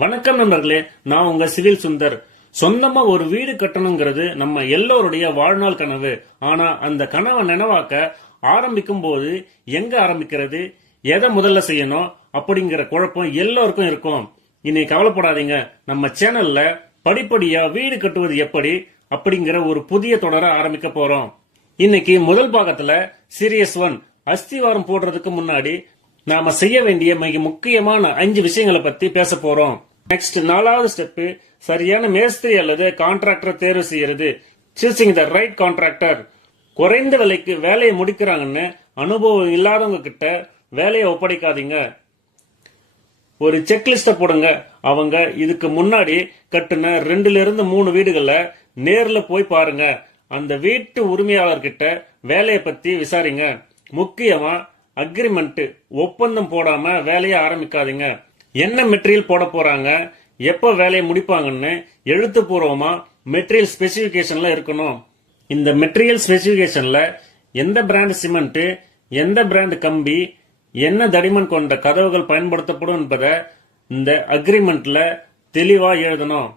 வணக்கம் நண்பர்களே, நான் உங்க சிவில் சுந்தர். சொந்தமா ஒரு வீடு கட்டணுங்கிறது நம்ம எல்லோருடைய வாழ்நாள் கனவு. ஆனா அந்த கனவை நினைவாக்க ஆரம்பிக்கும் போது எங்க ஆரம்பிக்கிறது, எதை முதல்ல செய்யணும் அப்படிங்கிற குழப்பம் எல்லோருக்கும் இருக்கும். இன்னைக்கு கவலைப்படாதீங்க, நம்ம சேனல்ல படிப்படியா வீடு கட்டுவது எப்படி அப்படிங்கிற ஒரு புதிய தொடரை ஆரம்பிக்க போறோம். இன்னைக்கு முதல் பாகத்துல சீரியஸ் 1 அஸ்திவாரம் போடுறதுக்கு முன்னாடி நாம செய்ய வேண்டிய மிக முக்கியமான 5 விஷயங்களை பத்தி பேச போறோம். நெக்ஸ்ட் 4வது ஸ்டெப், சரியான மேஸ்திரி அல்லது கான்ட்ராக்டர் தேர்வு செய்யறது. Choosing the right contractor. குறைந்த விலைக்கு வேலையை முடிக்கிறாங்கன்னு அனுபவம் இல்லாதவங்க கிட்ட வேலையை ஒப்படைக்காதீங்க. ஒரு செக்லிஸ்ட போடுங்க. அவங்க இதுக்கு முன்னாடி கட்டுன 2-3 வீடுகளை நேர்ல போய் பாருங்க. அந்த வீட்டு உரிமையாளர்கிட்ட வேலையை பத்தி விசாரிங்க. முக்கியமா அக்ரிமெண்ட் ஒப்பந்தம் போடாம வேலையை ஆரம்பிக்காதீங்க. என்ன மெட்டீரியல் போட போறாங்க, எப்ப வேலையை முடிப்பாங்கன்னு எழுத்துப்பூர்வமா மெட்டீரியல் ஸ்பெசிபிகேஷன்ல இருக்கணும். இந்த மெட்டீரியல் ஸ்பெசிபிகேஷன்ல எந்த பிராண்ட் சிமெண்ட், எந்த பிராண்ட் கம்பி, என்ன தடிமன் கொண்ட கதவுகள் பயன்படுத்தப்படும் என்பதை இந்த அக்ரிமெண்ட்ல தெளிவா எழுதணும்.